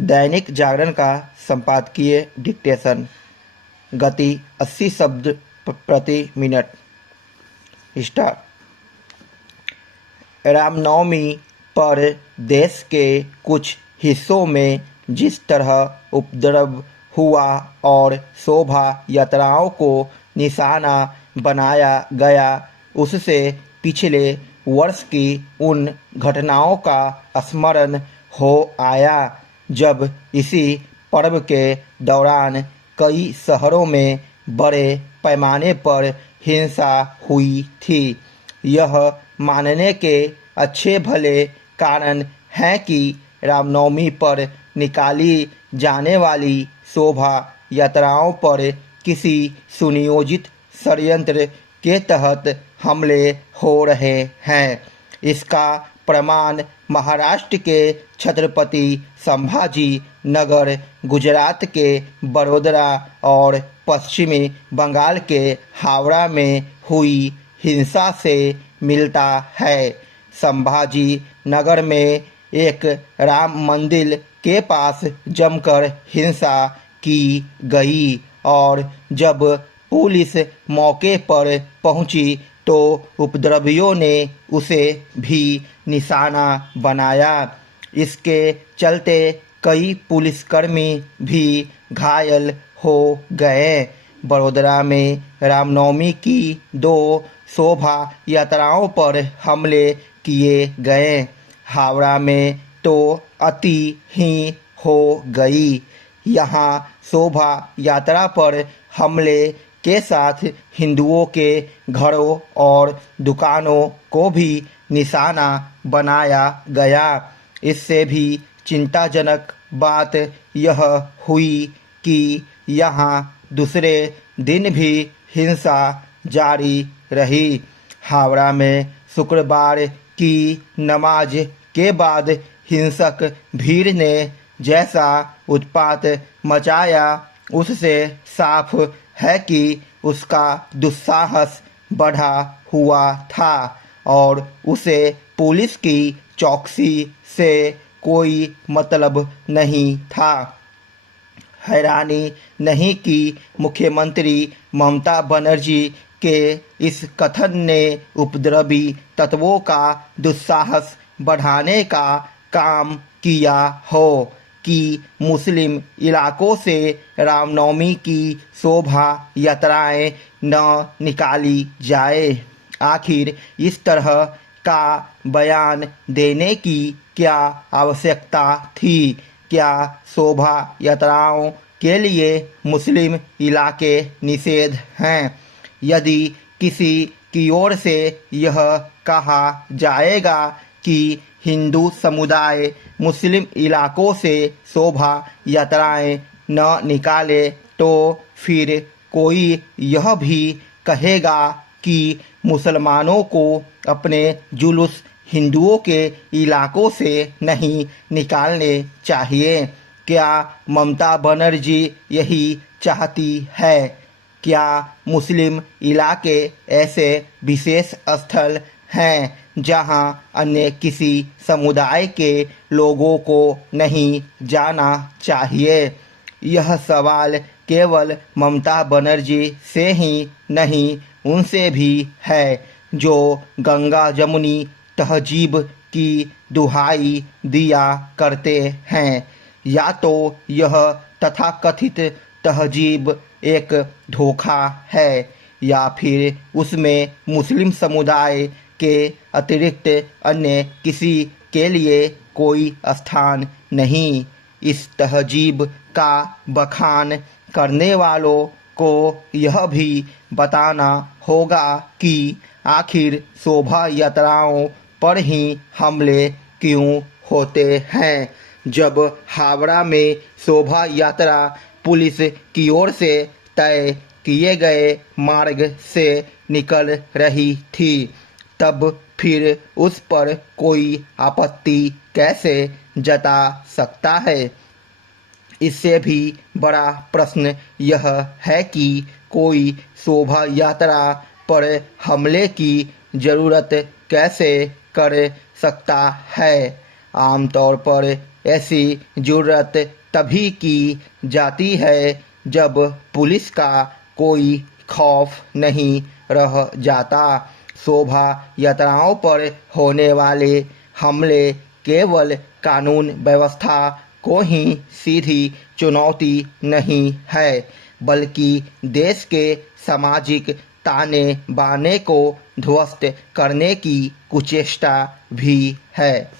दैनिक जागरण का संपादकीय डिक्टेशन। गति 80 शब्द प्रति मिनट। स्टार्ट। रामनवमी पर देश के कुछ हिस्सों में जिस तरह उपद्रव हुआ और शोभा यात्राओं को निशाना बनाया गया, उससे पिछले वर्ष की उन घटनाओं का स्मरण हो आया जब इसी पर्व के दौरान कई शहरों में बड़े पैमाने पर हिंसा हुई थी। यह मानने के अच्छे भले कारण हैं कि रामनवमी पर निकाली जाने वाली शोभा यात्राओं पर किसी सुनियोजित षड्यंत्र के तहत हमले हो रहे हैं। इसका प्रमाण महाराष्ट्र के छत्रपति संभाजी नगर, गुजरात के बड़ोदरा और पश्चिमी बंगाल के हावड़ा में हुई हिंसा से मिलता है। संभाजी नगर में एक राम मंदिर के पास जमकर हिंसा की गई और जब पुलिस मौके पर पहुंची तो उपद्रवियों ने उसे भी निशाना बनाया। इसके चलते कई पुलिसकर्मी भी घायल हो गए। बड़ोदरा में रामनवमी की 2 शोभा यात्राओं पर हमले किए गए। हावड़ा में तो अति ही हो गई। यहाँ शोभा यात्रा पर हमले के साथ हिंदुओं के घरों और दुकानों को भी निशाना बनाया गया। इससे भी चिंताजनक बात यह हुई कि यहाँ दूसरे दिन भी हिंसा जारी रही। हावड़ा में शुक्रवार की नमाज के बाद हिंसक भीड़ ने जैसा उत्पात मचाया, उससे साफ है कि उसका दुस्साहस बढ़ा हुआ था और उसे पुलिस की चौकसी से कोई मतलब नहीं था। हैरानी नहीं कि मुख्यमंत्री ममता बनर्जी के इस कथन ने उपद्रवी तत्वों का दुस्साहस बढ़ाने का काम किया हो कि मुस्लिम इलाकों से रामनवमी की शोभा यात्राएं न निकाली जाए। आखिर इस तरह का बयान देने की क्या आवश्यकता थी? क्या शोभा यात्राओं के लिए मुस्लिम इलाके निषेध हैं? यदि किसी की ओर से यह कहा जाएगा कि हिंदू समुदाय मुस्लिम इलाकों से शोभा यात्राएं न निकाले, तो फिर कोई यह भी कहेगा कि मुसलमानों को अपने जुलूस हिंदुओं के इलाकों से नहीं निकालने चाहिए। क्या ममता बनर्जी यही चाहती है? क्या मुस्लिम इलाके ऐसे विशेष स्थल हैं जहां अन्य किसी समुदाय के लोगों को नहीं जाना चाहिए? यह सवाल केवल ममता बनर्जी से ही नहीं, उनसे भी है जो गंगा जमुनी तहजीब की दुहाई दिया करते हैं। या तो यह तथाकथित तहजीब एक धोखा है या फिर उसमें मुस्लिम समुदाय के अतिरिक्त अन्य किसी के लिए कोई स्थान नहीं। इस तहजीब का बखान करने वालों को यह भी बताना होगा कि आखिर शोभा यात्राओं पर ही हमले क्यों होते हैं। जब हावड़ा में शोभा यात्रा पुलिस की ओर से तय किए गए मार्ग से निकल रही थी, तब फिर उस पर कोई आपत्ति कैसे जता सकता है? इससे भी बड़ा प्रश्न यह है कि कोई शोभा यात्रा पर हमले की जरूरत कैसे कर सकता है। आमतौर पर ऐसी जरूरत तभी की जाती है जब पुलिस का कोई खौफ नहीं रह जाता। शोभा यात्राओं पर होने वाले हमले केवल कानून व्यवस्था को ही सीधी चुनौती नहीं है, बल्कि देश के सामाजिक ताने बाने को ध्वस्त करने की कुचेष्टा भी है।